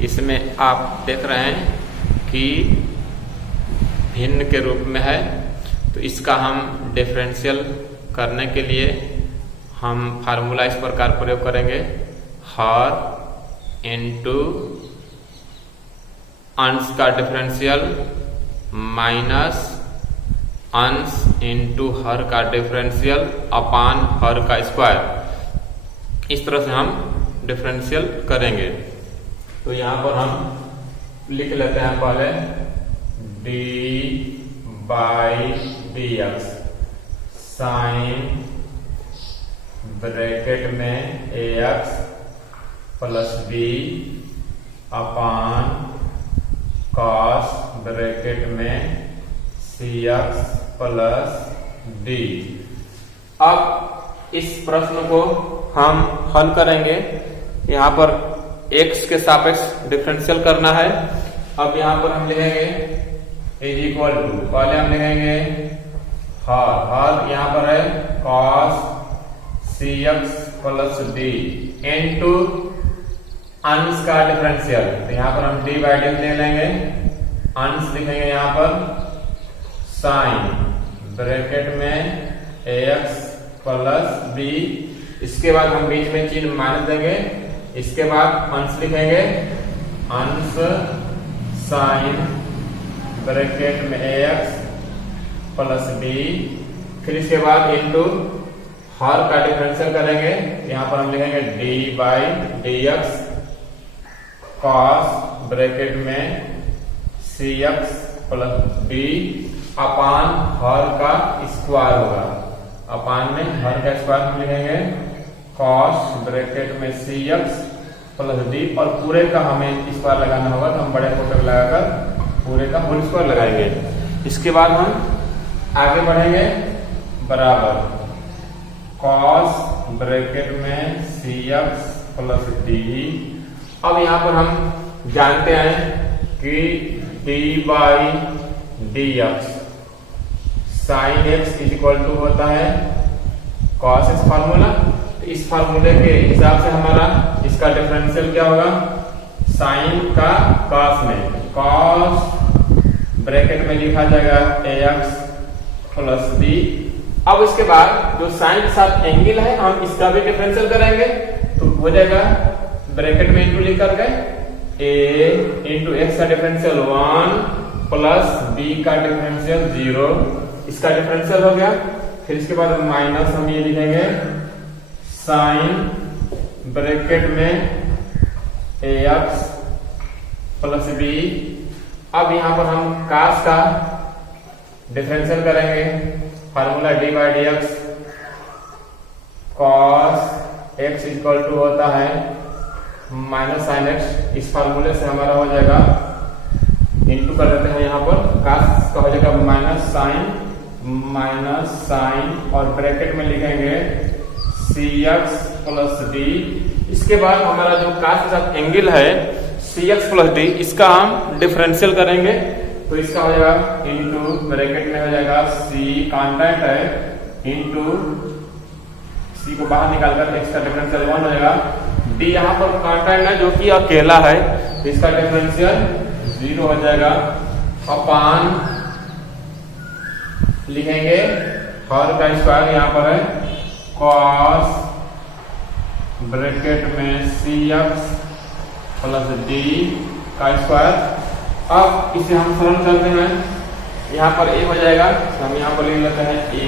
इसमें आप देख रहे हैं कि भिन्न के रूप में है। तो इसका हम डिफरेंशियल करने के लिए हम फार्मूला इस प्रकार प्रयोग करेंगे, हर इनटू अंश का डिफरेंशियल माइनस अंश इनटू हर का डिफरेंशियल अपान हर का स्क्वायर। इस तरह से हम डिफरेंशियल करेंगे। तो यहाँ पर हम लिख लेते हैं पहले D by D x sine bracket में A X plus B upon cos bracket में सी एक्स प्लस डी। अब इस प्रश्न को हम हल करेंगे। यहाँ पर x के सापेक्ष डिफरेंशियल करना है। अब यहाँ पर हम लिखेंगे इज इक्वल टू, पहले हम लिखेंगे हर यहाँ पर है cos सी एक्स प्लस डी इनटू अंश का डिफरेंशियल। तो यहाँ पर हम डी बाई डी ले लेंगे, अंश लिखेंगे यहाँ पर साइन ब्रैकेट में ए एक्स प्लस बी। इसके बाद हम बीच में चिन्ह माइनस देंगे, इसके बाद अंश लिखेंगे अंश साइन ब्रैकेट में ए एक्स प्लस बी। फिर इसके बाद इंटू हर का डिफरेंशियल करेंगे। यहाँ पर हम लिखेंगे D by D x cos bracket में सी एक्स प्लस बी अपान हर का स्क्वायर होगा। अपान में हर का स्क्वायर हम लिखेंगे कॉस ब्रैकेट में सी एक्स प्लस डी, और पूरे का हमें स्क्वायर लगाना होगा तो हम बड़े कोष्ठक लगाकर पूरे का होल स्क्वायर लगाएंगे। इसके बाद हम आगे बढ़ेंगे बराबर कॉस ब्रैकेट में सी एक्स प्लस डी। अब यहाँ पर हम जानते हैं कि d by D x sine x is equal to होता है कॉस एक्स फार्मूला। इस फार्मूले के हिसाब से हमारा इसका डिफरेंशियल क्या होगा, साइन का कॉस में, कॉस ब्रैकेट में लिखा जाएगा ए एक्स प्लस डी। अब इसके बाद जो साइन के साथ एंगल है हम इसका भी डिफरेंशियल करेंगे। तो हो जाएगा ब्रैकेट में इंटू लिख करके ए इंटू एक्स का डिफरेंशियल 1 प्लस बी का डिफरेंशियल 0, इसका डिफरेंशियल हो गया। फिर इसके बाद माइनस हम ये लिखेंगे साइन ब्रैकेट में ए एक्स प्लस बी। अब यहां पर हम कास का डिफरेंशियल करेंगे, formula d by D x cos x equal to होता है माइनस साइन एक्स। इस फार्मूले से हमारा हो जाएगा इंटू कर देते हैं, यहाँ पर कास का हो जाएगा माइनस साइन और ब्रैकेट में लिखेंगे सी एक्स प्लस डी। इसके बाद हमारा जो कास के साथ एंगल है सी एक्स प्लस डी, इसका हम डिफरेंशियल करेंगे। तो इसका हो जाएगा इंटू ब्रैकेट में हो जाएगा सी कांस्टेंट है इंटू सी को बाहर निकालकर एक्स का डिफरेंशियल 1 हो जाएगा। डी यहाँ पर कांस्टेंट है जो कि अकेला है, तो इसका डिफरेंशियल 0 हो जाएगा। अपान लिखेंगे हर का स्क्वायर यहाँ पर है कॉस ब्रैकेट में सी एक्स प्लस डी का स्क्वायर। अब इसे हम सरल करते हैं, यहाँ पर ए हो जाएगा तो हम यहाँ पर लिख लेते हैं ए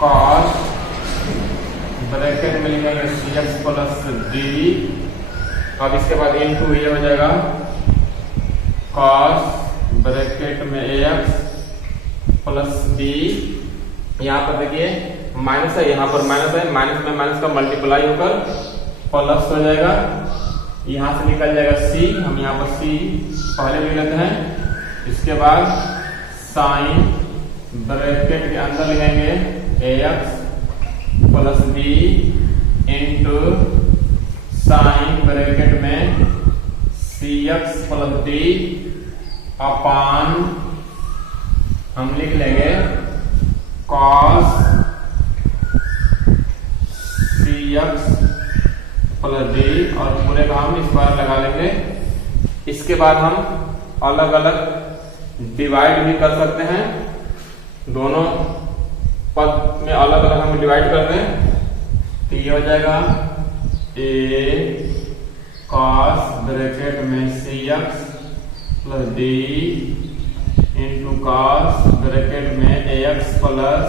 कॉस ब्रैकेट में लिखेंगे सी एक्स प्लस डी। अब इसके बाद इनटू ये हो जाएगा कॉस ब्रैकेट में ए एक्स प्लस डी। यहाँ पर देखिए माइनस है, यहाँ पर माइनस है, माइनस में माइनस का मल्टीप्लाई होकर प्लस हो जाएगा। यहाँ से निकल जाएगा सी, हम यहाँ पर सी पहले ले लेते हैं। इसके बाद साइन ब्रैकेट के अंदर लिखेंगे A X plus B into sine bracket में C X plus D upon हम लिख लेंगे cos C X plus D और पूरे का हम स्क्वायर लगा लेंगे। इसके बाद हम अलग अलग डिवाइड भी कर सकते हैं, दोनों पद में अलग अलग हम डिवाइड कर दें तो ये हो जाएगा ए कॉस ब्रैकेट में C X plus D into cos bracket में A X plus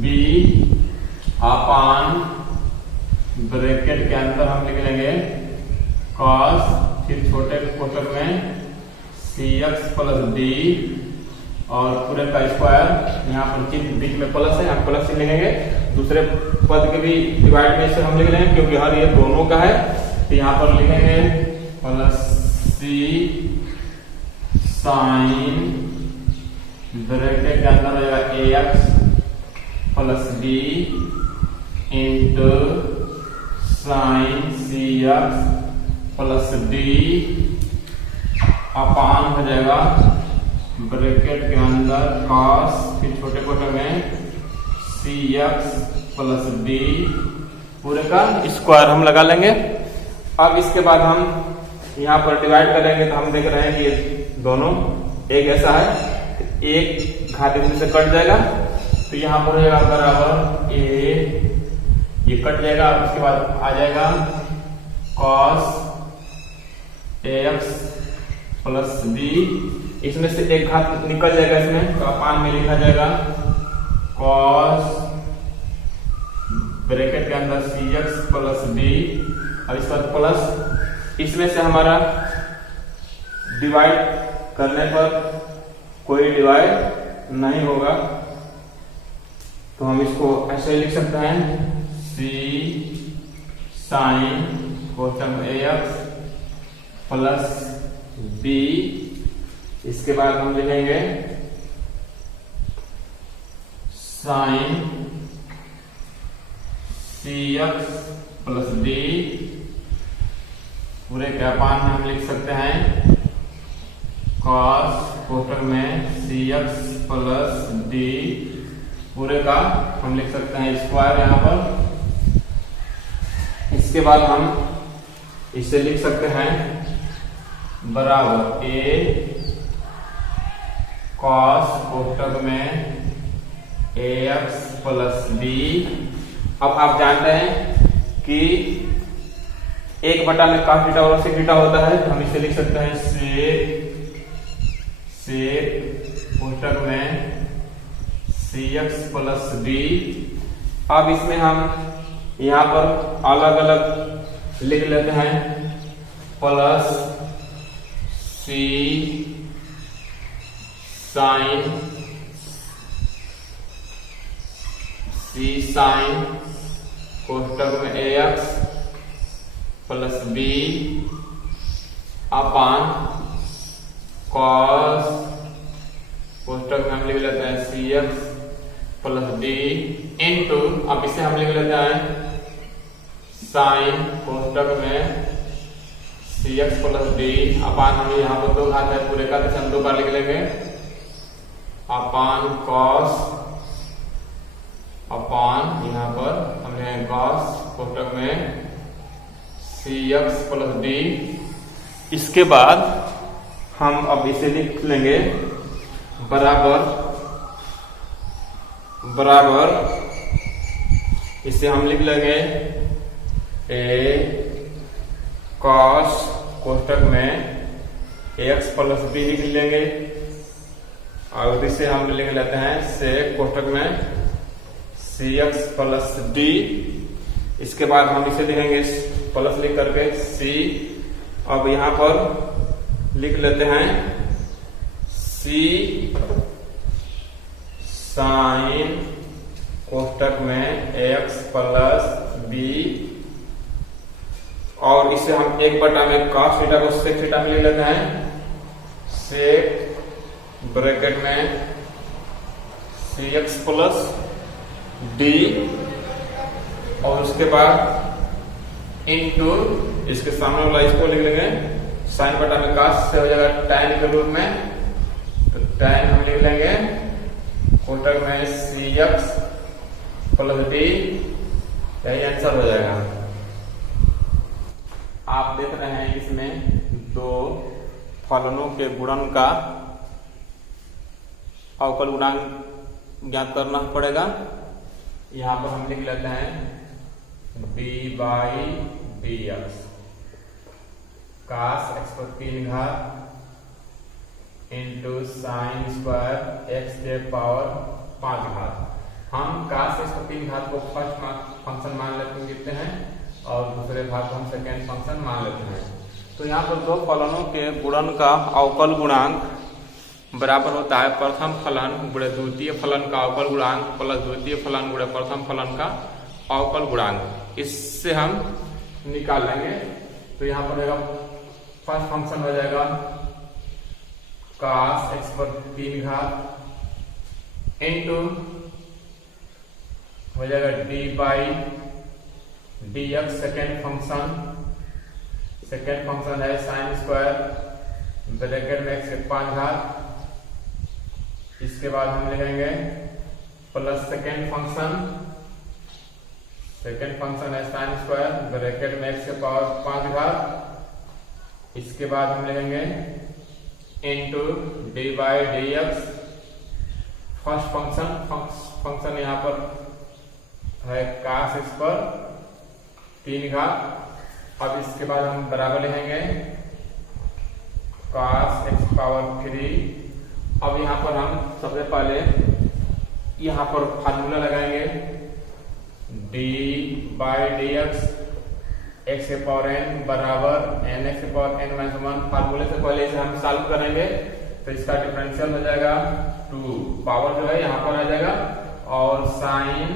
B upon bracket के अंदर हम लिख लेंगे कॉस, फिर छोटे कोष्ठक में सी एक्स प्लस डी और पूरे का स्क्वायर, यहाँ पर चिन्ह बीच में प्लस है, हम प्लस चिन्ह लिखेंगे। दूसरे पद के भी डिवाइड में से हम लिख लेंगे क्योंकि हर ये दोनों का है, तो यहाँ पर लिखेंगे प्लस सी साइन ब्रैकेट के अंदर हो जाएगा A X plus B into sine C X plus D upon हो जाएगा ब्रैकेट के अंदर कॉस, फिर छोटे कोष्ठक में सी एक्स प्लस डी पूरे का स्क्वायर हम लगा लेंगे। अब इसके बाद हम यहाँ पर डिवाइड करेंगे तो हम देख रहे हैं कि ये दोनों एक ऐसा है, एक घात इसमें से कट जाएगा तो यहाँ पर हो जाएगा बराबर ए, ये कट जाएगा। उसके बाद आ जाएगा cos A X plus B, इसमें से एक घात निकल जाएगा, इसमें तो अपान में लिखा जाएगा कॉस ब्रैकेट के अंदर सी एक्स प्लस बी और इसके बाद प्लस, इसमें से हमारा डिवाइड करने पर कोई डिवाइड नहीं होगा तो हम इसको ऐसे लिख सकते हैं सी साइन कोष्ठक ए एक्स प्लस बी। इसके बाद हम लिखेंगे sign C X plus D पूरे के अपान में हम लिख सकते हैं कॉस कोष्ठक में सी एक्स प्लस डी पूरे का हम लिख सकते हैं स्क्वायर यहाँ पर। इसके बाद हम इसे लिख सकते हैं बराबर ए कॉस कोष्ठक में ए एक्स प्लस बी। अब आप जानते हैं कि एक बटा में cos थीटा और sec थीटा होता है तो हम इसे लिख सकते हैं सेक कोष्ठक में सी एक्स प्लस डी। अब इसमें हम यहाँ पर अलग अलग लिख लेते हैं प्लस सी साइन कोष्ठक में A X plus B upon cos कोष्ठक में हम लिख लेते हैं C X plus D into, अब इसे हम लिख लेते हैं साइन कोष्ठक में C X plus D upon, हम यहाँ पर दो घात है पूरे का तो हम दो बार लिख लेंगे अपान कॉस अपान, यहाँ पर हमने कॉस कोष्ठक में सी एक्स प्लस डी। इसके बाद हम अब इसे लिख लेंगे बराबर इसे हम लिख लेंगे ए कॉस कोष्ठक में एक्स प्लस बी लिख लेंगे और इसे हम लिख लेते हैं सेक कोष्ठक में सी एक्स प्लस डी। इसके बाद हम इसे लिखेंगे प्लस लिख करके सी, अब यहां पर लिख लेते हैं सी साइन कोष्ठक में एक्स प्लस बी और इसे हम एक बटा में cos थीटा को sec थीटा में ले लेते हैं sec ब्रैकेट में सी एक्स प्लस डी और उसके बाद इनटू इसके सामने वाला इसको लिख लेंगे साइन बटा में cos से हो जाएगा tan के रूप में, तो tan हम लिख लेंगे कोष्ठक में सी एक्स प्लस डी, यही आंसर हो जाएगा। आप देख रहे हैं इसमें दो फलनों के गुणन का अवकल गुणांक ज्ञात करना पड़ेगा। यहाँ पर हम लिख लेते हैं d by D x cos x पर 3 घात इंटू साइन स्क्वायर एक्स के पावर 5 घात। हम कास एक्स पर 3 घात को फर्स्ट फंक्शन मान लेते हैं और दूसरे भाग को हम सेकेंड फंक्शन मान लेते हैं। तो यहाँ पर दो फलनों के गुणन का अवकल गुणांक बराबर होता है प्रथम फलन गुणे द्वितीय फलन का अवकल गुणांक प्लस द्वितीय फलन गुणे प्रथम फलन का अवकल गुणांक। इससे हम निकाल लेंगे। तो यहाँ पर फर्स्ट फंक्शन हो जाएगा कास एक्स पर 3 घात इंटू हो जाएगा D by D x second function है साइन स्क्वायर ब्रैकेट में एक्स के 5 घात। इसके बाद हम लिखेंगे प्लस सेकेंड फंक्शन है साइन स्क्वायर ब्रैकेट में एक्स के पावर 5 घात। इसके बाद हम लिखेंगे into D by D x first function यहाँ पर है कास एक्स पर 3 घात। अब इसके बाद हम बराबर लिखेंगे कास एक्स पावर 3। अब यहाँ पर हम सबसे पहले यहाँ पर फार्मूला लगाएंगे D by D x x के पावर एन बराबर एन एक्स के पावर एन माइनस 1। फार्मूले से पहले इसे हम सॉल्व करेंगे तो इसका डिफरेंशियल हो जाएगा 2 पावर जो है यहाँ पर आ जाएगा और साइन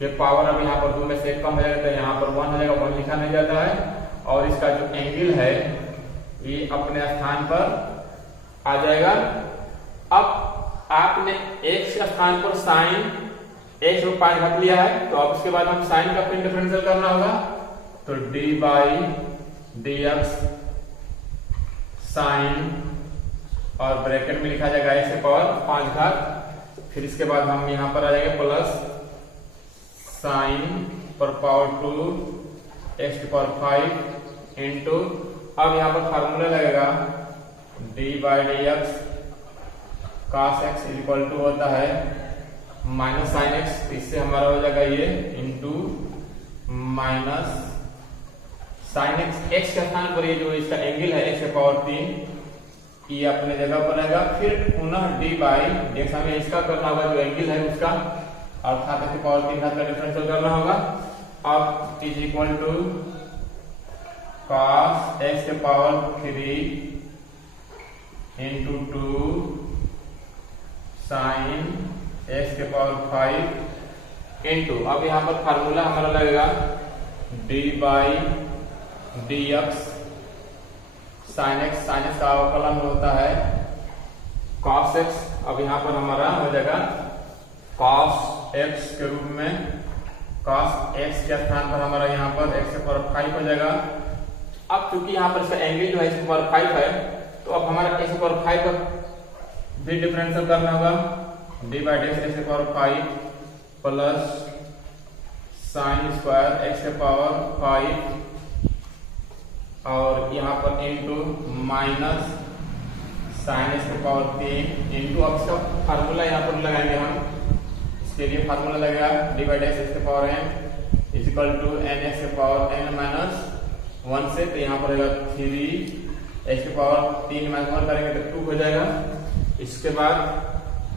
के पावर अब यहाँ पर 2 में से 1 कम हो जाएगा तो यहाँ पर 1 हो जाएगा, 1 लिखा नहीं जाता है। और इसका जो एंगल है ये अपने स्थान पर आ जाएगा। अब आपने x के स्थान पर साइन x को 5 घात लिया है तो अब उसके बाद हम साइन का फिर डिफरेंशियल करना होगा। तो d by D x sine और ब्रैकेट में लिखा जाएगा x के पावर 5 घात। फिर इसके बाद हम यहाँ पर आ जाएंगे प्लस साइन पर पावर 2 एक्स की पावर 5 इंटू अब यहाँ पर फार्मूला लगेगा d by D x cos x equal to होता है माइनस साइन एक्स। इससे हमारा हो जाएगा ये into minus sine x x के स्थान पर ये जो इसका एंगल है एक्स के पावर 3 ये अपने जगह पर रहेगा। फिर पुनः डी बाई डी एक्स हमें इसका करना होगा जो एंगल है उसका अर्थात एक्स के पावर 3 घात का डिफरेंशियल करना होगा। अब is equal to cos x के पावर 3 इंटू 2 साइन x के पावर 5 इंटू अब यहाँ पर फार्मूला हमारा लगेगा d by D x sine x का अवकलन होता है cos x। अब यहाँ पर हमारा हो जाएगा cos x के रूप में cos x के स्थान पर हमारा यहाँ पर x के पावर 5 हो जाएगा। अब क्योंकि यहाँ पर इसका एंगल जो है x पावर 5 है तो अब हमारा x पावर 5 का भी डिफरेंशियल करना होगा d बाई डी एक्स के power 5 plus sine square x के पावर 5 और यहाँ पर इंटू माइनस साइन x के पावर 3 इंटू अब इसका फार्मूला यहाँ पर लगाएंगे हम। इसके लिए फार्मूला लगेगा डी बाई डी एक्स के power n is equal to n x के पावर n माइनस 1 से। तो यहाँ पर 3 एक्स के पावर 3 माइनस 1 करेंगे तो 2 हो जाएगा। इसके बाद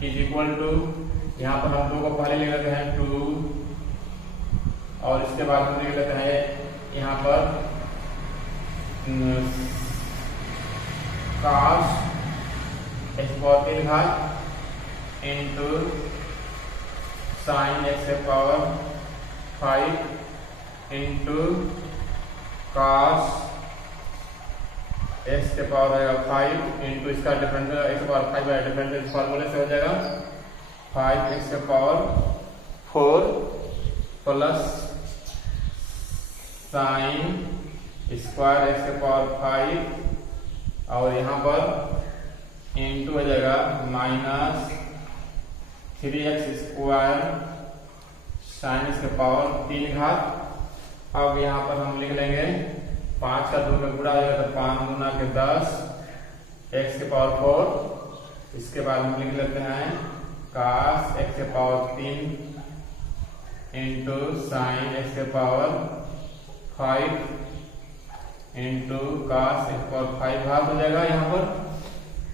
इज इक्वल टू यहाँ पर हम 2 को पहले ले लेते हैं 2 और इसके बाद हम ले लेते हैं यहाँ पर cos एक्स पावर 3 घात इंटू साइन एक्स के पावर 5 इंटू cos x के पावर आएगा 5 इंटू इसका differential x power 5 by differential फार्मूले से हो जाएगा 5x के power 4 plus sine square x के पावर 5 और यहाँ पर इंटू हो जाएगा minus 3x square sine x के पावर 3 घात। अब यहाँ पर हम लिख लेंगे 5 का 2 में गुणा हो जाएगा तो 5 गुना के 10 x के पावर 4। इसके बाद हम लिख लेते हैं cos x के पावर 3 इंटू साइन x के power 5 into cos x power 5 भाग हो जाएगा यहाँ पर।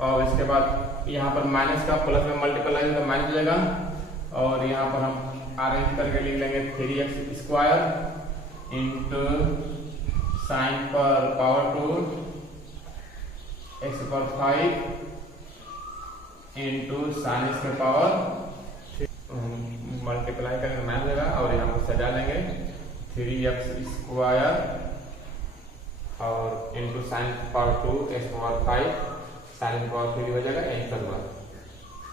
और इसके बाद यहाँ पर माइनस का प्लस में मल्टीप्लाई तो माइनस हो जाएगा। और यहाँ पर हम अरेंज करके लिख लेंगे 3x स्क्वायर इंटू साइन पर पावर 2 x पर 5 इंटू साइन x के पावर मल्टीप्लाई करके मान देगा। और यहाँ पर सजा लेंगे 3x स्क्वायर और into sine power 2 x power 5 sine power 3 हो जाएगा। एंटर हुआ।